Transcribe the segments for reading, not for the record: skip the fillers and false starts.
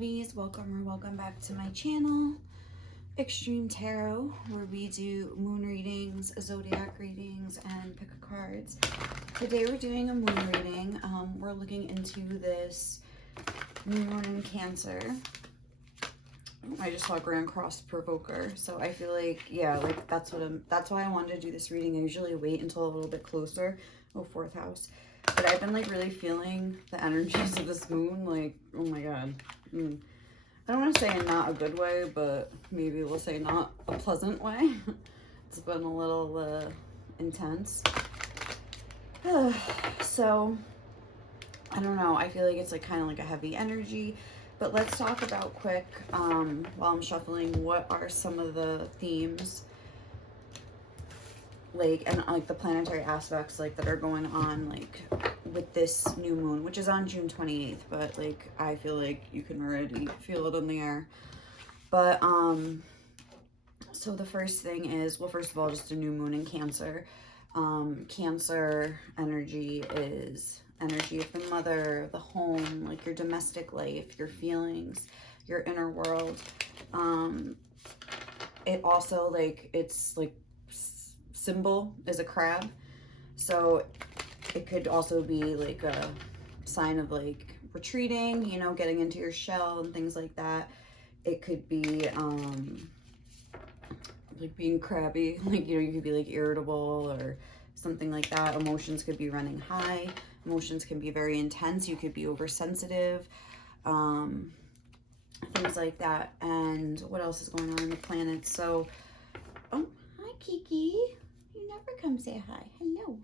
lovies, welcome back to my channel, Extreme Tarot, where we do moon readings, zodiac readings, and pick cards. Today we're doing a moon reading. We're looking into this new moon in Cancer. I just saw Grand Cross Provoker, so I feel like, yeah, like that's why I wanted to do this reading. I usually wait until a little bit closer. Oh, fourth house. But I've been like really feeling the energies of this moon, like, oh my god. I don't want to say in not a good way, but maybe we'll say not a pleasant way. It's been a little intense. So, I don't know. I feel like it's like kind of like a heavy energy. But let's talk about quick, while I'm shuffling, what are some of the themes, like, and like the planetary aspects, like, that are going on, like, with this new moon, which is on June 28th, but like I feel like you can already feel it in the air. But so the first thing is, well, first of all, just a new moon in Cancer. Cancer energy is energy of the mother, the home, like your domestic life, your feelings, your inner world. It also, like, it's like symbol is a crab, so it could also be like a sign of like retreating, you know, getting into your shell and things like that. It could be like being crabby, like, you know, you could be like irritable or something like that. Emotions could be running high. Emotions can be very intense. You could be oversensitive, things like that. And what else is going on in the planets? So, oh, hi Kiki. You never come say hi. Hello.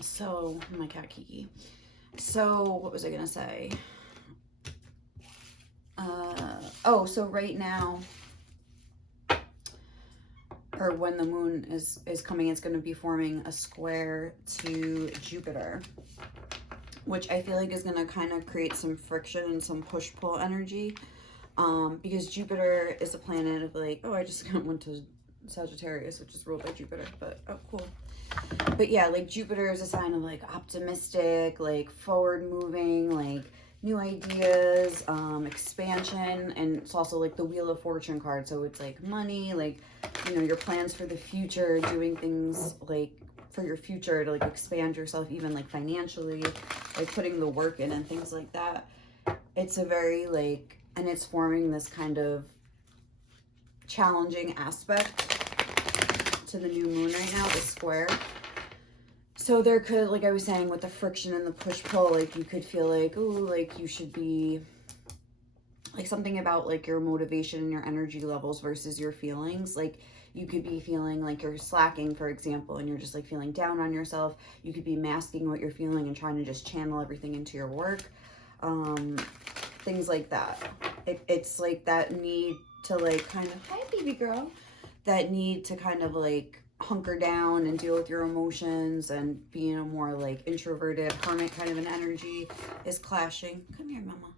So my cat Kiki. So what was I gonna say? Oh, so right now, or when the moon is coming, it's going to be forming a square to Jupiter, which I feel like is going to kind of create some friction and some push-pull energy, because Jupiter is a planet of like, oh, I just went to Sagittarius, which is ruled by Jupiter, but oh, cool. But yeah, like Jupiter is a sign of like optimistic, like forward moving, like new ideas, expansion, and it's also like the Wheel of Fortune card. So it's like money, like, you know, your plans for the future, doing things like for your future to like expand yourself, even like financially, like putting the work in and things like that. It's a very like, and it's forming this kind of challenging aspect to the new moon right now, the square. So there could, like I was saying, with the friction and the push-pull, like you could feel like, oh, like you should be, like something about like your motivation and your energy levels versus your feelings. Like you could be feeling like you're slacking, for example, and you're just like feeling down on yourself. You could be masking what you're feeling and trying to just channel everything into your work. Things like that. It's like that need to like kind of, hi baby girl, that need to kind of like hunker down and deal with your emotions and being a more like introverted hermit kind of an energy is clashing. Come here, mama.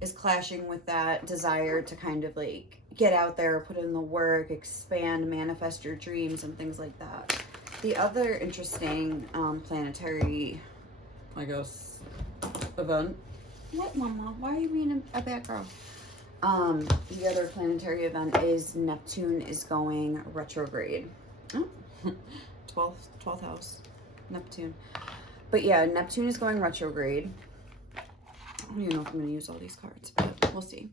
Is clashing with that desire to kind of like get out there, put in the work, expand, manifest your dreams and things like that. The other interesting planetary, I guess, event. What, mama? Why are you being a bad girl? The other planetary event is Neptune is going retrograde. Oh, 12th house, Neptune. But yeah, Neptune is going retrograde. I don't even know if I'm going to use all these cards, but we'll see.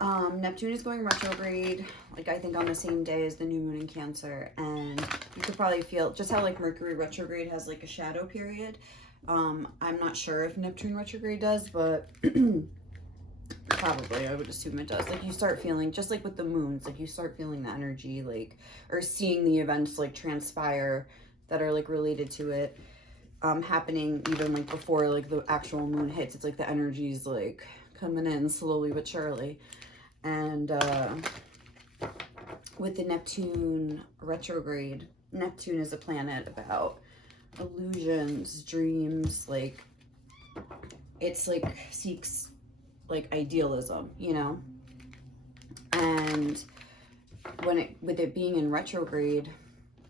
Neptune is going retrograde, like I think on the same day as the new moon in Cancer. And you could probably feel just how like Mercury retrograde has like a shadow period. I'm not sure if Neptune retrograde does, but probably I would assume it does. Like you start feeling, just like with the moons, like you start feeling the energy, like, or seeing the events like transpire that are like related to it, happening even like before like the actual moon hits. It's like the energy's like coming in slowly but surely. And with the Neptune retrograde, Neptune is a planet about illusions, dreams, like it's like seeks like idealism, you know. And with it being in retrograde,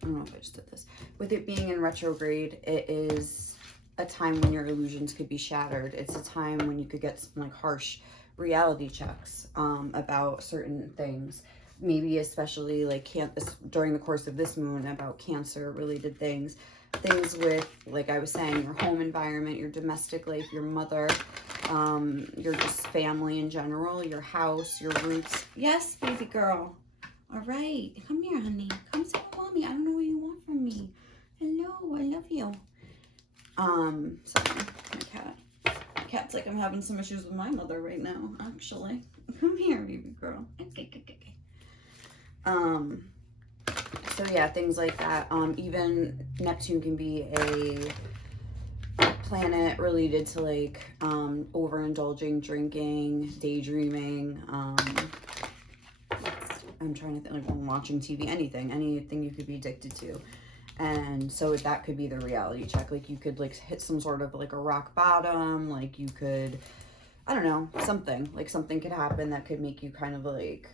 I don't know if I just did this, with it being in retrograde, it is a time when your illusions could be shattered. It's a time when you could get some like harsh reality checks about certain things. Maybe especially like during the course of this moon, about cancer related things. Things with, like I was saying, your home environment, your domestic life, your mother, your just family in general, your house, your roots. Yes, baby girl. All right. Come here, honey. Come sit with mommy. I don't know what you want from me. Hello. I love you. Sorry. My cat. My cat's like, I'm having some issues with my mother right now, actually. Come here, baby girl. Okay. So yeah, things like that. Even Neptune can be a planet related to like overindulging, drinking, daydreaming. I'm trying to think, like watching TV, anything you could be addicted to. And so that could be the reality check. Like you could like hit some sort of like a rock bottom. Like you could, I don't know, something could happen that could make you kind of like,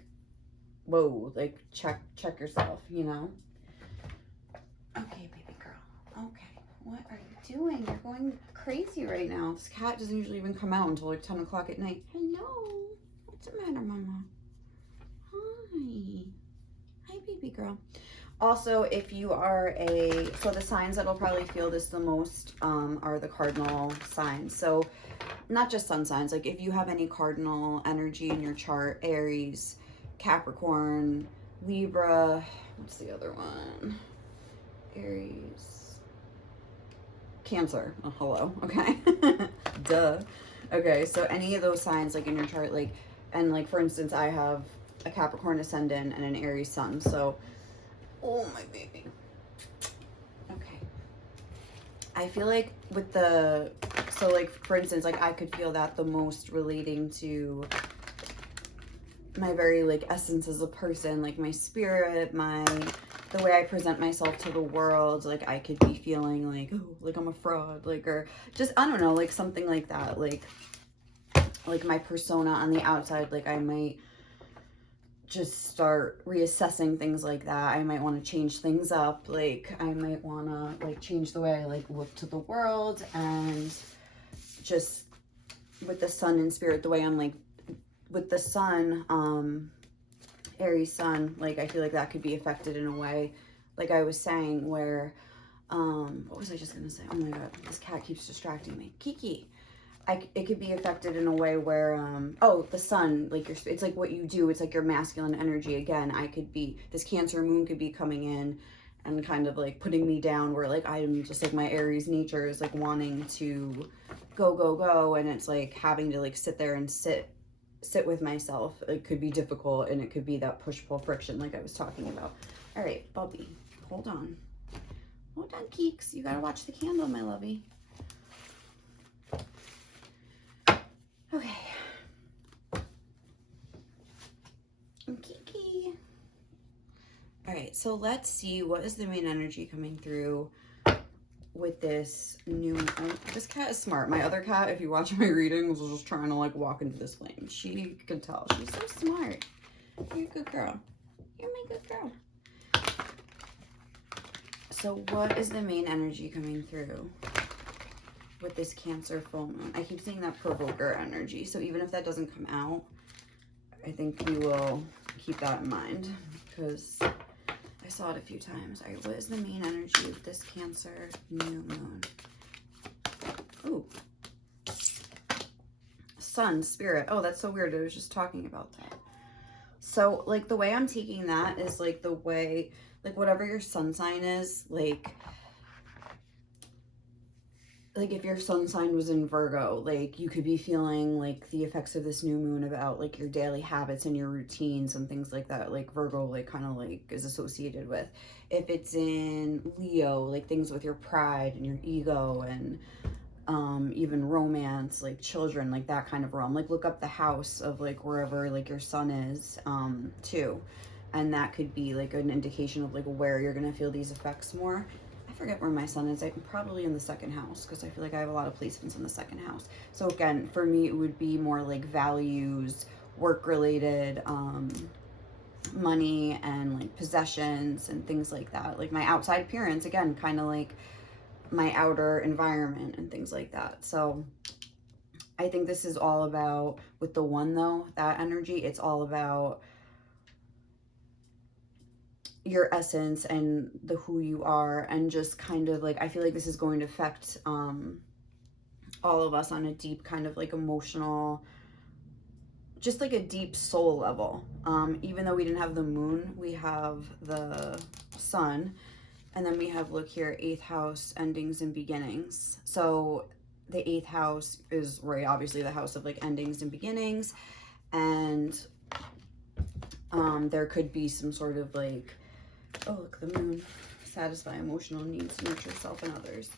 whoa, like check yourself, you know? Okay, baby girl. Okay, what are you doing? You're going crazy right now. This cat doesn't usually even come out until like 10 o'clock at night. Hello. What's the matter, mama? Hi. Hi, baby girl. Also, if you are so the signs that'll probably feel this the most are the cardinal signs. So not just sun signs, like if you have any cardinal energy in your chart, Aries, Capricorn, Libra, what's the other one? Aries, Cancer. Oh, hello. Okay. Duh. Okay, so any of those signs like in your chart, like, and like for instance, I have a Capricorn ascendant and an Aries sun. So, oh my baby. Okay. I feel like with so like for instance, like I could feel that the most relating to my very like essence as a person, like my spirit, the way I present myself to the world. Like I could be feeling like, oh, like I'm a fraud, like, or just, I don't know, like something like that. Like my persona on the outside, like I might just start reassessing things like that. I might want to change things up. Like I might want to like change the way I like look to the world. And just with the sun and spirit, the way I'm like with the sun, Aries sun, like I feel like that could be affected in a way, like I was saying, where what was I just gonna say? Oh my god, this cat keeps distracting me. Kiki. It could be affected in a way where the sun, like it's like what you do, it's like your masculine energy. Again, this Cancer moon could be coming in and kind of like putting me down, where like I'm just like my Aries nature is like wanting to go, and it's like having to like sit there and sit with myself. It could be difficult, and it could be that push-pull friction like I was talking about. All right, Bubby, hold on, Keeks, you gotta watch the candle, my lovey. Okay. Kiki. All right, so let's see, what is the main energy coming through with this new, this cat is smart. My other cat, if you watch my readings, was just trying to like walk into this flame. She could tell. She's so smart. You're a good girl. You're my good girl. So what is the main energy coming through with this Cancer full moon? I keep seeing that provoker energy. So even if that doesn't come out, I think you will keep that in mind, because I saw it a few times. All right, what is the main energy of this Cancer new moon? Ooh. Sun, spirit. Oh, that's so weird. I was just talking about that. So, like, the way I'm taking that is, like, the way, like, whatever your sun sign is, like if your sun sign was in Virgo, like you could be feeling like the effects of this new moon about like your daily habits and your routines and things like that. Like Virgo, like kind of like is associated with. If it's in Leo, like things with your pride and your ego, and even romance, like children, like that kind of realm. Like look up the house of like wherever like your sun is too, and that could be like an indication of like where you're gonna feel these effects more. I forget where my sun is. I'm probably in the second house, because I feel like I have a lot of placements in the second house. So again, for me, it would be more like values, work related, money and like possessions and things like that. Like my outside appearance, again, kind of like my outer environment and things like that. So I think this is all about, with the one though, that energy, it's all about your essence and the who you are, and just kind of like, I feel like this is going to affect all of us on a deep kind of like emotional, just like a deep soul level. Even though we didn't have the moon, we have the sun, and then we have, look here, 8th house, endings and beginnings. So the 8th house is, right, obviously the house of like endings and beginnings, and there could be some sort of like, oh look, the moon, satisfy emotional needs, nurture self and others.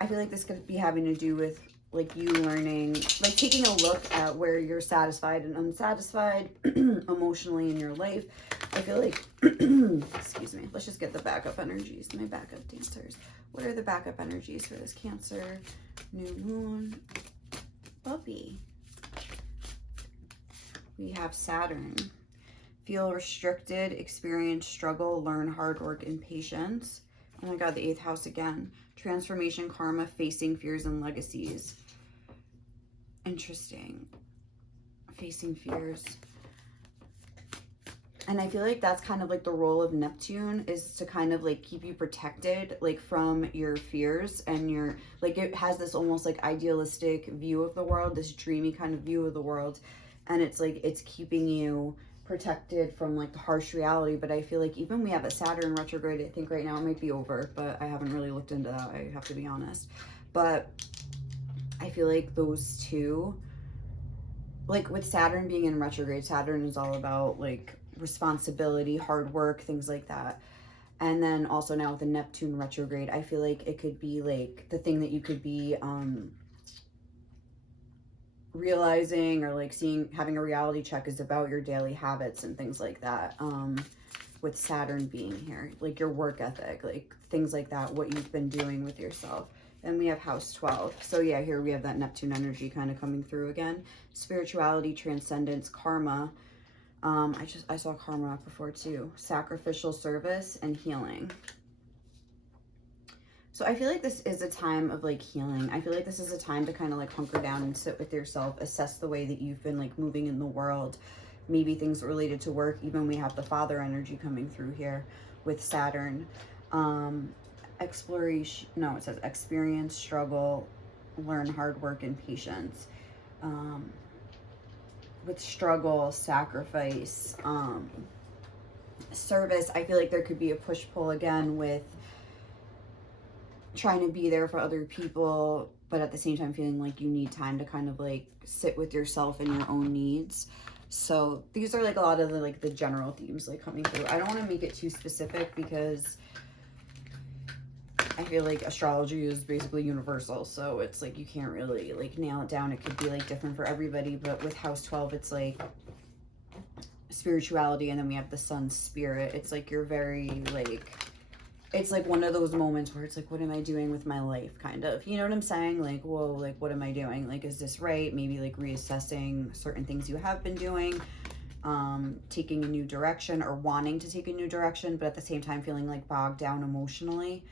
I feel like this could be having to do with like you learning, like taking a look at where you're satisfied and unsatisfied emotionally in your life. I feel like, excuse me, let's just get the backup energies, my backup dancers. What are the backup energies for this Cancer, new moon, puppy? We have Saturn. Feel restricted, experience struggle, learn hard work and patience. Oh my God, the 8th house again. Transformation, karma, facing fears and legacies. Interesting. Facing fears. And I feel like that's kind of like the role of Neptune, is to kind of like keep you protected like from your fears, and your, like, it has this almost like idealistic view of the world, this dreamy kind of view of the world. And it's like, it's keeping you protected from like the harsh reality. But I feel like even we have a Saturn retrograde, I think right now, it might be over, but I haven't really looked into that, I have to be honest. But I feel like those two, like with Saturn being in retrograde, Saturn is all about like responsibility, hard work, things like that. And then also now with the Neptune retrograde, I feel like it could be like the thing that you could be realizing, or like seeing, having a reality check is about your daily habits and things like that. With Saturn being here, like your work ethic, like things like that, what you've been doing with yourself. Then we have house 12. So yeah, here we have that Neptune energy kind of coming through again. Spirituality, transcendence, karma. I saw karma before too. Sacrificial service and healing. So I feel like this is a time of like healing. I feel like this is a time to kind of like hunker down and sit with yourself, assess the way that you've been like moving in the world. Maybe things related to work. Even we have the father energy coming through here with Saturn. Exploration, no, it says experience, struggle, learn hard work and patience. With struggle, sacrifice, service, I feel like there could be a push-pull again with trying to be there for other people, but at the same time feeling like you need time to kind of like sit with yourself and your own needs. So these are like a lot of the like the general themes like coming through. I don't want to make it too specific because I feel like astrology is basically universal, so it's like you can't really like nail it down. It could be like different for everybody, but with house 12, it's like spirituality, and then we have the sun spirit. It's like you're very like, it's like one of those moments where it's like, what am I doing with my life, kind of, you know what I'm saying? Like, whoa, like what am I doing? Like, is this right? Maybe like reassessing certain things you have been doing, taking a new direction, or wanting to take a new direction, but at the same time feeling like bogged down emotionally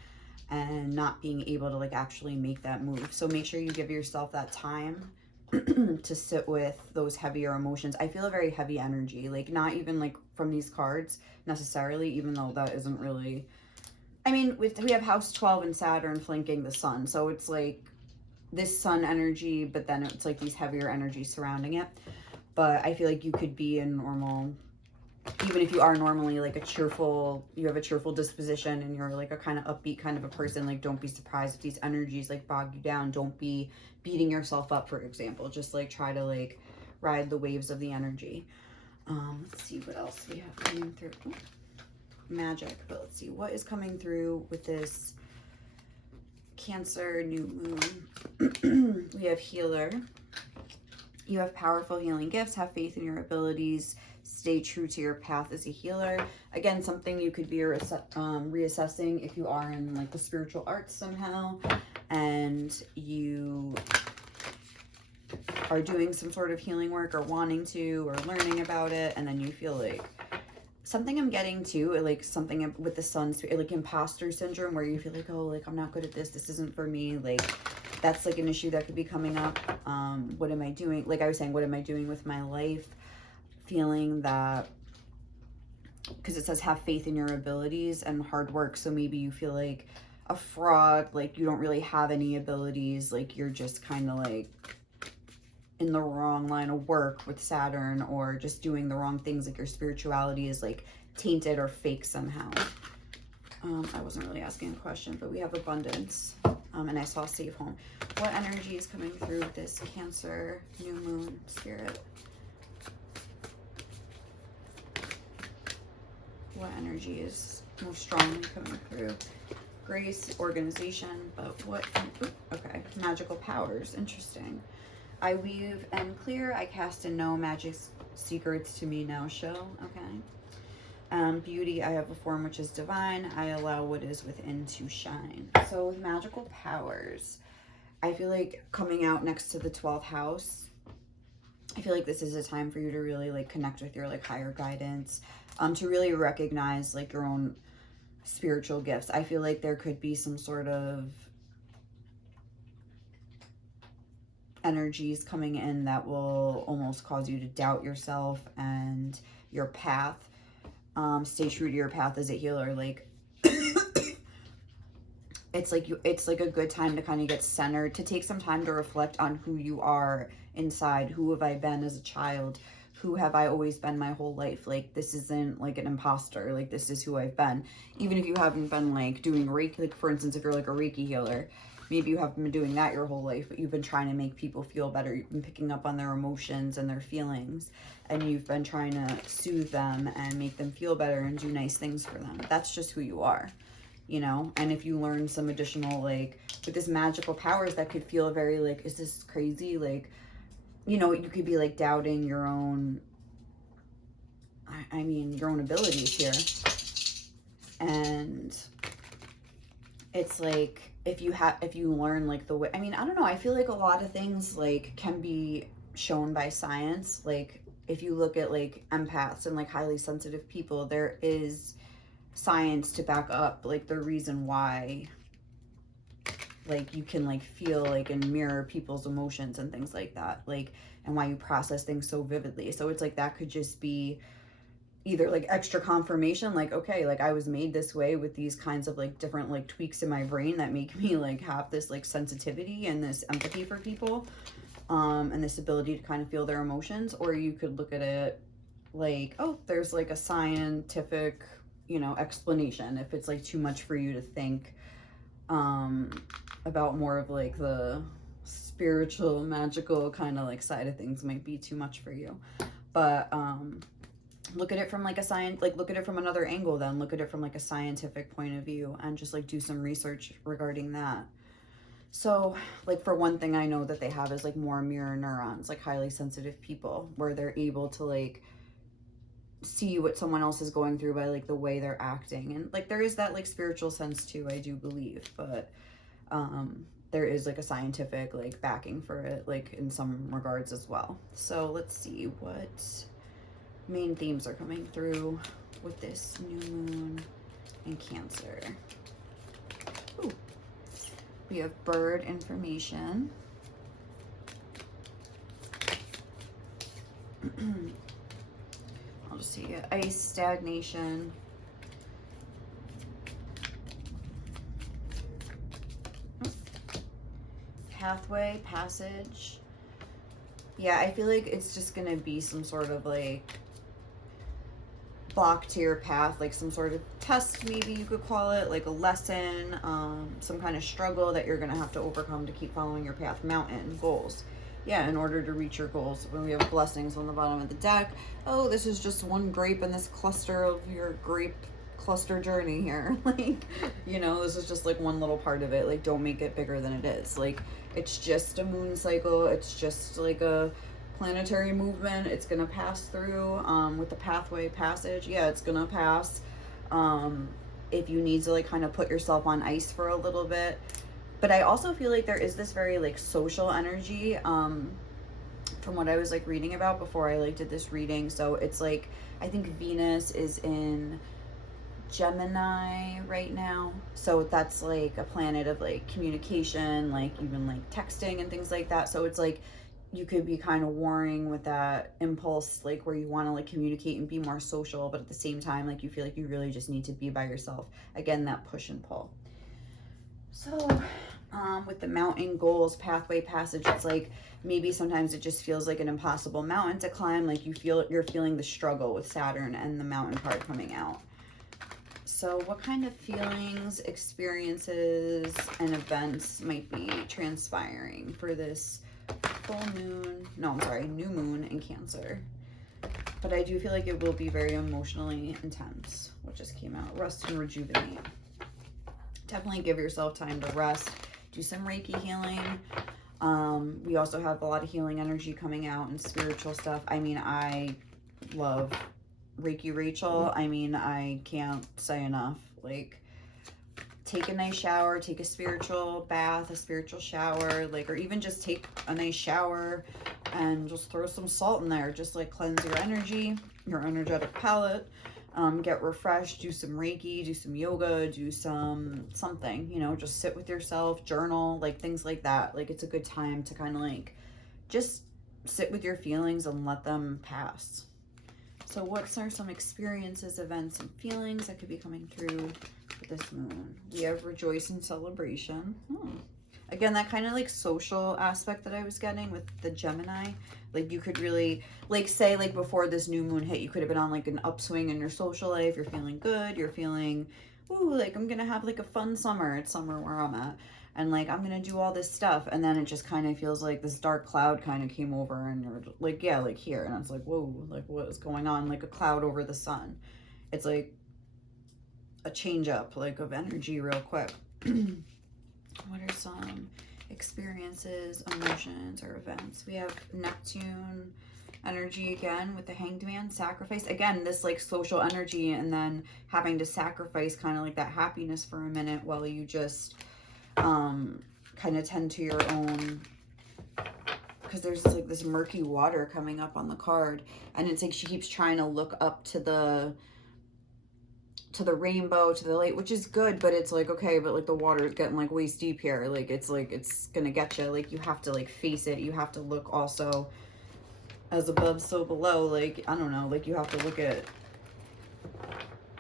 and not being able to like actually make that move. So make sure you give yourself that time to sit with those heavier emotions. I feel a very heavy energy, like not even like from these cards necessarily, even though that isn't really, I mean, we have house 12 and Saturn flanking the sun, so it's like this sun energy, but then it's like these heavier energies surrounding it. But I feel like you could be a normal, even if you are normally like a cheerful, you have a cheerful disposition and you're like a kind of upbeat kind of a person, like don't be surprised if these energies like bog you down. Don't be beating yourself up, for example. Just like try to like ride the waves of the energy. Let's see what else we have coming through. Ooh, magic, but let's see what is coming through with this Cancer new moon. We have healer. You have powerful healing gifts. Have faith in your abilities. Stay true to your path as a healer. Again, something you could be reassessing if you are in like the spiritual arts somehow, and you are doing some sort of healing work or wanting to, or learning about it, and then you feel like something I'm getting to, like something with the sun, like imposter syndrome, where you feel like, oh, like I'm not good at this isn't for me. Like that's like an issue that could be coming up. What am I doing? Like I was saying, what am I doing with my life? Feeling that, because it says have faith in your abilities and hard work. So maybe you feel like a fraud, like you don't really have any abilities, like you're just kind of like in the wrong line of work with Saturn, or just doing the wrong things, like your spirituality is like tainted or fake somehow. I wasn't really asking a question, but we have abundance, and I saw safe home. What energy is coming through this Cancer new moon spirit? What energy is most strongly coming through? Grace, organization, but what? Okay, magical powers. Interesting. I weave and clear. I cast and know magic secrets to me now show. Okay. Beauty. I have a form which is divine. I allow what is within to shine. So with magical powers, I feel like coming out next to the 12th house, I feel like this is a time for you to really like connect with your like higher guidance, to really recognize like your own spiritual gifts. I feel like there could be some sort of energies coming in that will almost cause you to doubt yourself and your path. Stay true to your path as a healer. Like it's like a good time to kind of get centered, to take some time to reflect on who you are inside. Who have I been as a child? Who have I always been my whole life? Like this isn't like an imposter, like this is who I've been. Even if you haven't been like doing Reiki, like for instance, if you're like a Reiki healer, maybe you haven't been doing that your whole life, but you've been trying to make people feel better. You've been picking up on their emotions and their feelings, and you've been trying to soothe them and make them feel better and do nice things for them. That's just who you are, you know? And if you learn some additional, like with this magical powers that could feel very like, is this crazy? Like, you know, you could be like doubting your own, I mean, your own abilities here. And it's like, if you learn like the way, I mean, I don't know, I feel like a lot of things like can be shown by science. Like if you look at like empaths and like highly sensitive people, there is science to back up like the reason why like you can like feel like and mirror people's emotions and things like that, like, and why you process things so vividly. So it's like that could just be either like extra confirmation, like, okay, like I was made this way with these kinds of like different like tweaks in my brain that make me like have this like sensitivity and this empathy for people, and this ability to kind of feel their emotions. Or you could look at it like, oh, there's like a scientific, you know, explanation if it's like too much for you to think about. More of like the spiritual, magical kind of like side of things might be too much for you. But look at it from like a science, like look at it from another angle, then look at it from like a scientific point of view and just like do some research regarding that. So like for one thing I know that they have is like more mirror neurons, like highly sensitive people, where they're able to like see what someone else is going through by like the way they're acting. And like there is that like spiritual sense too, I do believe, but there is like a scientific like backing for it, like in some regards as well. So let's see what main themes are coming through with this new moon in Cancer. Ooh. We have bird information. I'll just see ice, stagnation. Pathway, passage. Yeah, I feel like it's just gonna be some sort of like block to your path, like some sort of test, maybe you could call it, like a lesson, some kind of struggle that you're gonna have to overcome to keep following your path. Mountain, goals. Yeah, in order to reach your goals. When we have blessings on the bottom of the deck, oh, this is just one grape in this cluster of your grape cluster journey here. Like, you know, this is just like one little part of it. Like, don't make it bigger than it is. Like, it's just a moon cycle. It's just like a planetary movement. It's gonna pass through. With the pathway passage, yeah, it's gonna pass. If you need to like kind of put yourself on ice for a little bit. But I also feel like there is this very like social energy, from what I was like reading about before I like did this reading. So it's like, I think Venus is in Gemini right now. So that's like a planet of like communication, like even like texting and things like that. So it's like you could be kind of warring with that impulse, like where you want to like communicate and be more social, but at the same time, like you feel like you really just need to be by yourself. Again, that push and pull. So with the mountain goals, pathway, passage, it's like maybe sometimes it just feels like an impossible mountain to climb. Like you're feeling the struggle with Saturn and the mountain card coming out. So what kind of feelings, experiences, and events might be transpiring for this full moon? No, I'm sorry, new moon in Cancer. But I do feel like it will be very emotionally intense. What just came out? Rest and rejuvenate. Definitely give yourself time to rest. Do some Reiki healing. We also have a lot of healing energy coming out and spiritual stuff. I mean, I love Reiki Rachel. I mean, I can't say enough. Like, take a nice shower, take a spiritual bath, a spiritual shower, like, or even just take a nice shower and just throw some salt in there. Just like cleanse your energy, your energetic palette. Get refreshed, do some Reiki, do some yoga, do something, you know, just sit with yourself, journal, like things like that. Like, it's a good time to kind of like just sit with your feelings and let them pass. So what are some experiences, events, and feelings that could be coming through with this moon? We have rejoice and celebration. Again, that kind of like social aspect that I was getting with the Gemini. Like, you could really, like, say, like, before this new moon hit, you could have been on like an upswing in your social life. You're feeling good. You're feeling, ooh, like, I'm gonna have like a fun summer. It's summer where I'm at. And like, I'm gonna do all this stuff. And then it just kind of feels like this dark cloud kind of came over, and you're like, yeah, like here. And it's like, whoa, like, what is going on? Like a cloud over the sun. It's like a change up, like, of energy real quick. What are some experiences, emotions, or events? We have Neptune energy again with the Hanged Man, sacrifice. Again, this like social energy, and then having to sacrifice kind of like that happiness for a minute while you just kind of tend to your own, because there's like this murky water coming up on the card, and it's like she keeps trying to look up to the rainbow, to the light, which is good, but it's like, okay, but like the water is getting like waist deep here. Like, it's like, it's gonna get you. Like, you have to like face it. You have to look also as above, so below. Like, I don't know, like, you have to look at,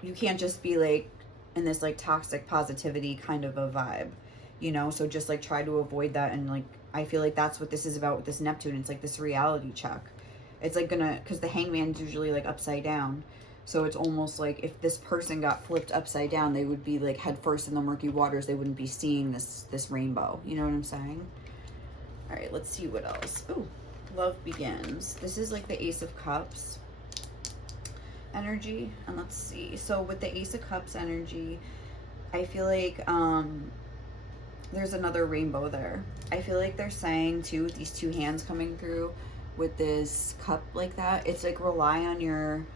you can't just be like in this like toxic positivity kind of a vibe, you know? So just like try to avoid that. And like, I feel like that's what this is about with this Neptune. It's like this reality check. It's like because the Hangman's usually like upside down. So it's almost like if this person got flipped upside down, they would be like head first in the murky waters. They wouldn't be seeing this rainbow. You know what I'm saying? All right, let's see what else. Ooh, love begins. This is like the Ace of Cups energy. And let's see. So with the Ace of Cups energy, I feel like there's another rainbow there. I feel like they're saying too, with these two hands coming through with this cup like that, it's like rely on your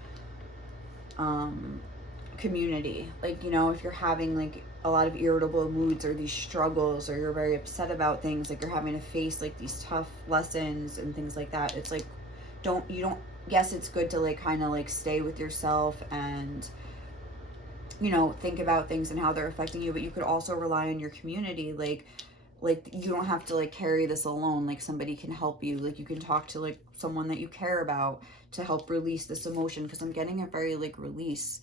community. Like, you know, if you're having like a lot of irritable moods or these struggles, or you're very upset about things, like you're having to face like these tough lessons and things like that, it's like, yes, it's good to like kind of like stay with yourself and, you know, think about things and how they're affecting you, but you could also rely on your community. Like you don't have to like carry this alone. Like, somebody can help you. Like, you can talk to like someone that you care about to help release this emotion, because I'm getting a very like release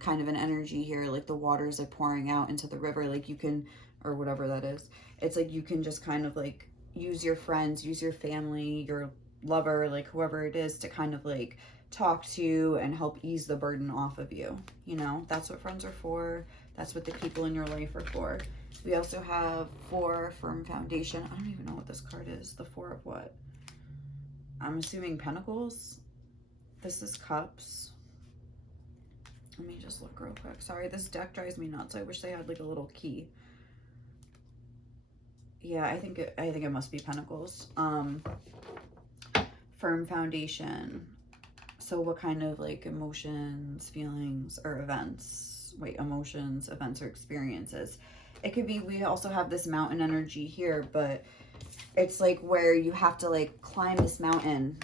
kind of an energy here. Like, the water is like pouring out into the river. Like, you can, or whatever that is, it's like you can just kind of like use your friends, use your family, your lover, like whoever it is, to kind of like talk to and help ease the burden off of you. You know, that's what friends are for. That's what the people in your life are for. We also have 4, firm foundation. I don't even know what this card is. The 4 of what? I'm assuming Pentacles. This is Cups. Let me just look real quick. Sorry, this deck drives me nuts. I wish they had like a little key. Yeah, I think it must be Pentacles. Firm foundation. So what kind of like emotions, feelings, or events? Wait, emotions, events, or experiences? It could be, we also have this mountain energy here, but it's like where you have to like climb this mountain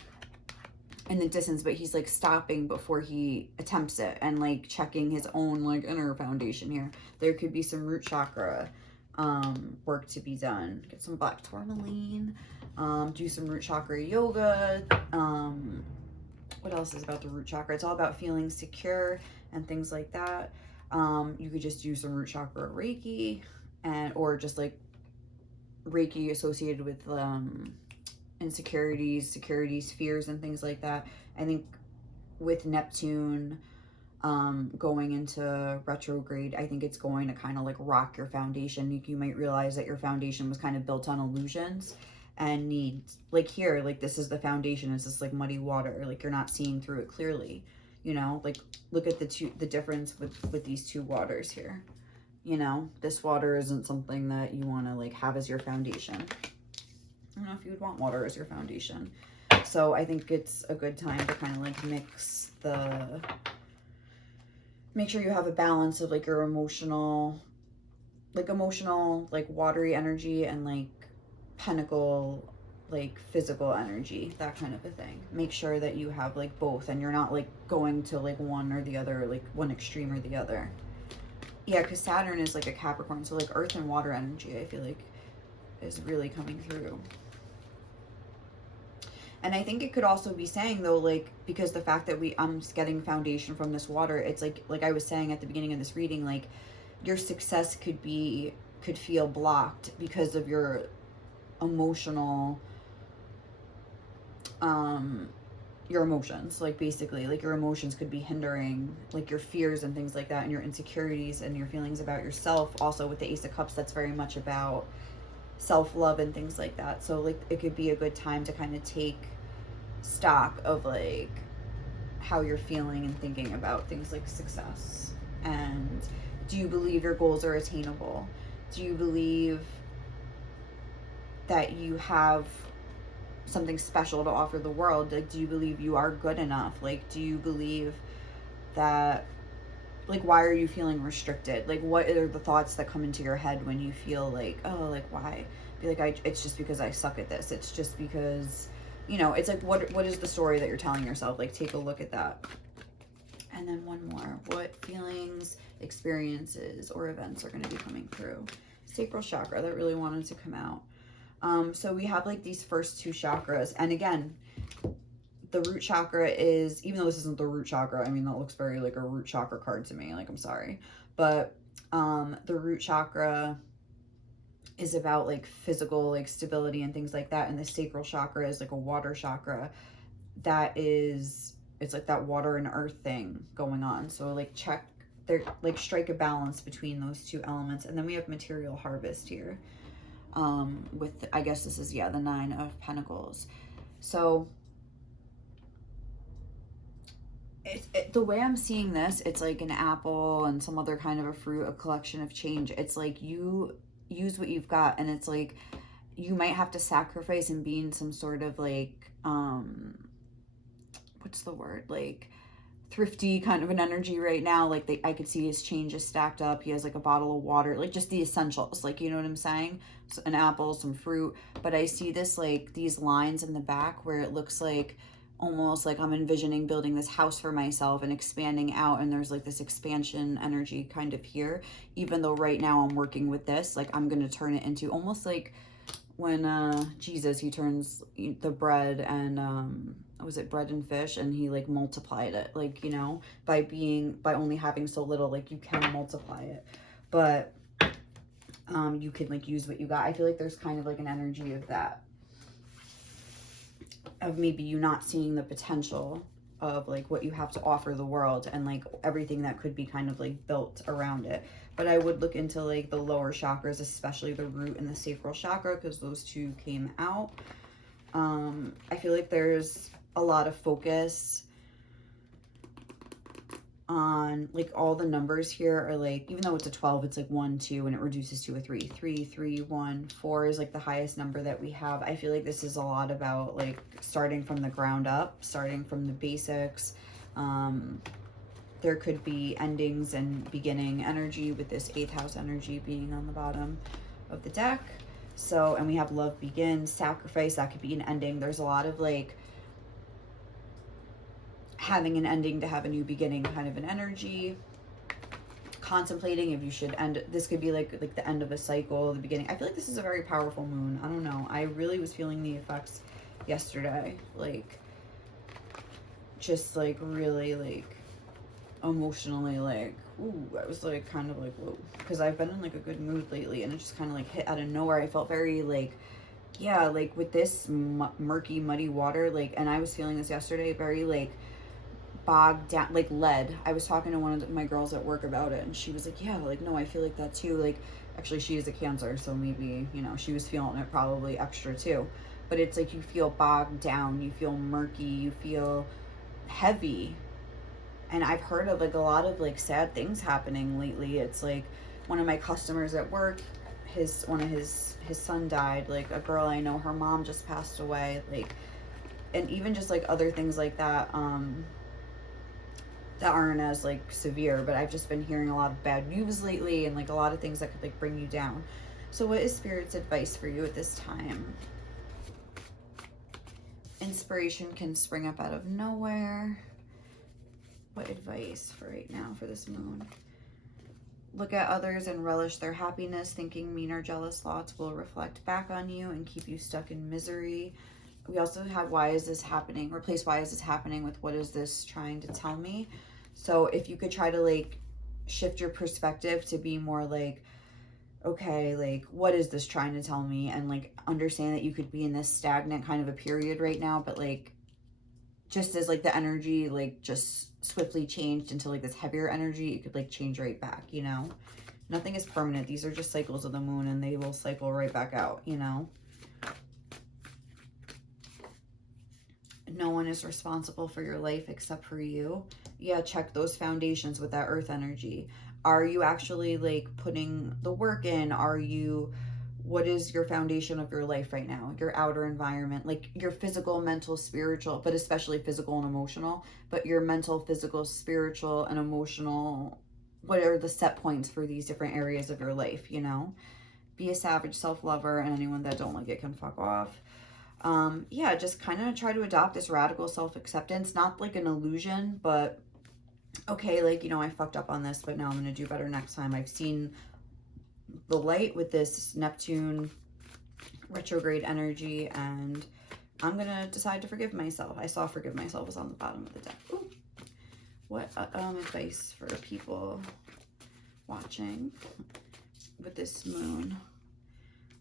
in the distance, but he's like stopping before he attempts it and like checking his own like inner foundation here. There could be some root chakra work to be done. Get some black tourmaline, do some root chakra yoga. What else is about the root chakra? It's all about feeling secure and things like that. You could just do some root chakra Reiki, and or just like Reiki associated with insecurities, securities, fears, and things like that. I think with Neptune going into retrograde, I think it's going to kind of like rock your foundation. You might realize that your foundation was kind of built on illusions and needs, like here, like this is the foundation. It's just like muddy water. Like you're not seeing through it clearly, you know, like look at the difference with these two waters here. You know, this water isn't something that you want to like have as your foundation. I don't know if you would want water as your foundation. So I think it's a good time to kind of like make sure you have a balance of like your emotional, like watery energy and like pentacle, like physical energy, that kind of a thing. Make sure that you have like both and you're not like going to like one or the other, like one extreme or the other. Yeah, because Saturn is like a Capricorn, so like earth and water energy, I feel like, is really coming through. And I think it could also be saying though, like, because the fact that I'm getting foundation from this water, it's like I was saying at the beginning of this reading, like your success could feel blocked because of your emotional, your emotions, like basically like your emotions could be hindering like your fears and things like that, and your insecurities and your feelings about yourself. Also with the Ace of Cups, that's very much about self-love and things like that. So like it could be a good time to kind of take stock of like how you're feeling and thinking about things like success. And do you believe your goals are attainable? Do you believe that you have something special to offer the world? Like, do you believe you are good enough? Like, do you believe that, like, why are you feeling restricted? Like, what are the thoughts that come into your head when you feel like, oh, like, why? Be like, it's just because I suck at this. It's just because, you know, it's like, what is the story that you're telling yourself? Like, take a look at that. And then one more. What feelings, experiences, or events are going to be coming through? Sacral chakra, that really wanted to come out. So we have like these first two chakras. And again, the root chakra is, even though this isn't the root chakra, I mean, that looks very like a root chakra card to me. Like, I'm sorry. But the root chakra is about like physical, like stability and things like that. And the sacral chakra is like a water chakra. That is, it's like that water and earth thing going on. So like strike a balance between those two elements. And then we have material harvest here. With, I guess this is, yeah, the 9 of Pentacles. So the way I'm seeing this, it's like an apple and some other kind of a fruit, a collection of change. It's like you use what you've got, and it's like you might have to sacrifice and be in some sort of like, what's the word? Like thrifty kind of an energy right now. Like I could see his change is stacked up. He has like a bottle of water, like just the essentials, like, you know what I'm saying? So an apple, some fruit. But I see this, like these lines in the back where it looks like almost like I'm envisioning building this house for myself and expanding out. And there's like this expansion energy kind of here, even though right now I'm working with this, like I'm going to turn it into almost like when Jesus, he turns the bread and was it bread and fish, and he like multiplied it, like, you know, by only having so little, like you can multiply it. But you can like use what you got. I feel like there's kind of like an energy of that, of maybe you not seeing the potential of like what you have to offer the world and like everything that could be kind of like built around it. But I would look into like the lower chakras, especially the root and the sacral chakra, because those two came out. I feel like there's a lot of focus on like all the numbers here are like, even though it's a 12, it's like 1, 2, and it reduces to a 3. 3, 3, 1, 4 is like the highest number that we have. I feel like this is a lot about like starting from the ground up, starting from the basics. There could be endings and beginning energy with this 8th house energy being on the bottom of the deck. So, and we have love begins, sacrifice, that could be an ending. There's a lot of like having an ending to have a new beginning kind of an energy. Contemplating if you should end, this could be like the end of a cycle, the beginning. I feel like this is a very powerful moon. I don't know, I really was feeling the effects yesterday, like just like really like emotionally, like ooh, I was like kind of like whoa, because I've been in like a good mood lately, and it just kind of like hit out of nowhere. I felt very like, yeah, like with this murky muddy water, like, and I was feeling this yesterday, very like bogged down, like lead. I was talking to one of my girls at work about it, and she was like, yeah, like no, I feel like that too. Like actually she is a Cancer, so maybe, you know, she was feeling it probably extra too. But it's like you feel bogged down, you feel murky, you feel heavy. And I've heard of like a lot of like sad things happening lately. It's like one of my customers at work, one of his son died. Like a girl I know, her mom just passed away. Like, and even just like other things like that, that aren't as like severe, but I've just been hearing a lot of bad news lately, and like a lot of things that could like bring you down. So what is Spirit's advice for you at this time? Inspiration can spring up out of nowhere. What advice for right now for this moon? Look at others and relish their happiness. Thinking mean or jealous thoughts will reflect back on you and keep you stuck in misery. We also have why is this happening? Replace why is this happening with what is this trying to tell me? So if you could try to like shift your perspective to be more like, okay, like what is this trying to tell me? And like understand that you could be in this stagnant kind of a period right now, but like just as like the energy like just swiftly changed into like this heavier energy, it could like change right back, you know? Nothing is permanent. These are just cycles of the moon, and they will cycle right back out, you know? No one is responsible for your life except for you. Yeah, check those foundations with that earth energy. Are you actually like putting the work in? What is your foundation of your life right now? Your outer environment, like your physical, mental, spiritual, but especially physical and emotional, but your mental, physical, spiritual, and emotional, what are the set points for these different areas of your life, you know? Be a savage self-lover, and anyone that don't like it can fuck off. Yeah, just kind of try to adopt this radical self-acceptance, not like an illusion, but okay, like, you know, I fucked up on this, but now I'm going to do better next time. I've seen the light with this Neptune retrograde energy, and I'm going to decide to forgive myself. I saw forgive myself was on the bottom of the deck. Ooh. What advice for people watching with this moon?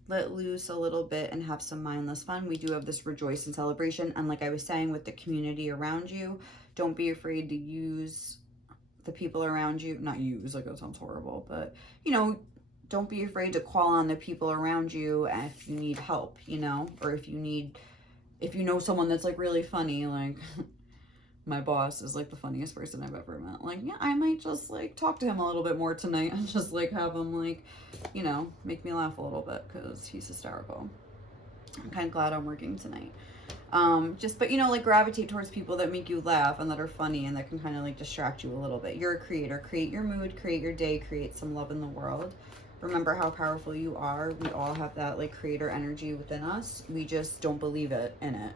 Let loose a little bit and have some mindless fun. We do have this rejoice and celebration. And like I was saying, with the community around you, don't be afraid to use the people around you. Not use, like that sounds horrible, but you know, don't be afraid to call on the people around you if you need help, you know, or if you know someone that's like really funny, like my boss is like the funniest person I've ever met. Like, yeah, I might just like talk to him a little bit more tonight and just like have him like, you know, make me laugh a little bit because he's hysterical. I'm kind of glad I'm working tonight. But you know, like gravitate towards people that make you laugh and that are funny and that can kind of like distract you a little bit. You're a creator. Create your mood, create your day, create some love in the world. Remember how powerful you are. We all have that like creator energy within us. We just don't believe it in it.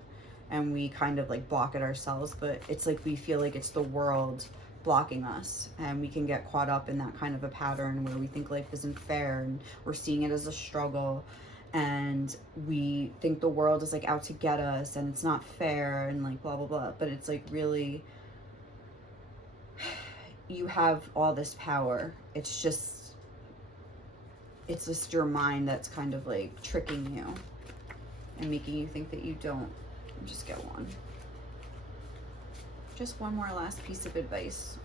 And we kind of like block it ourselves, but it's like we feel like it's the world blocking us, and we can get caught up in that kind of a pattern where we think life isn't fair and we're seeing it as a struggle, and we think the world is like out to get us and it's not fair and like blah blah blah. But it's like really, you have all this power. It's just your mind that's kind of like tricking you and making you think that you don't. Just get one. Just one more last piece of advice.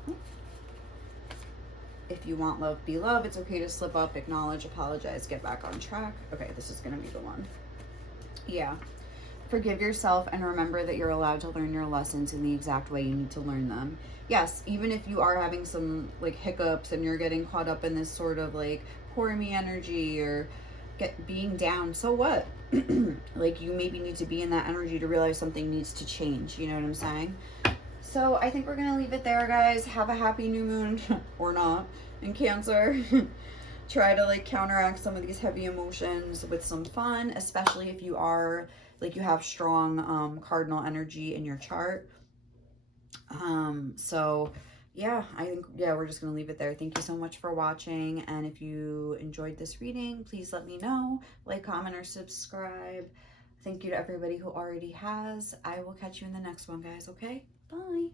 If you want love, be love. It's okay to slip up, acknowledge, apologize, get back on track. Okay, this is going to be the one. Yeah. Forgive yourself and remember that you're allowed to learn your lessons in the exact way you need to learn them. Yes, even if you are having some like hiccups and you're getting caught up in this sort of like poor me energy or being down, so what? Like you maybe need to be in that energy to realize something needs to change, you know what I'm saying? So I think we're gonna leave it there, guys. Have a happy new moon or not in Cancer. try to like counteract some of these heavy emotions with some fun, especially if you are like you have strong cardinal energy in your chart. So yeah, I think, yeah, we're just going to leave it there. Thank you so much for watching. And if you enjoyed this reading, please let me know. Like, comment, or subscribe. Thank you to everybody who already has. I will catch you in the next one, guys. Okay? Bye.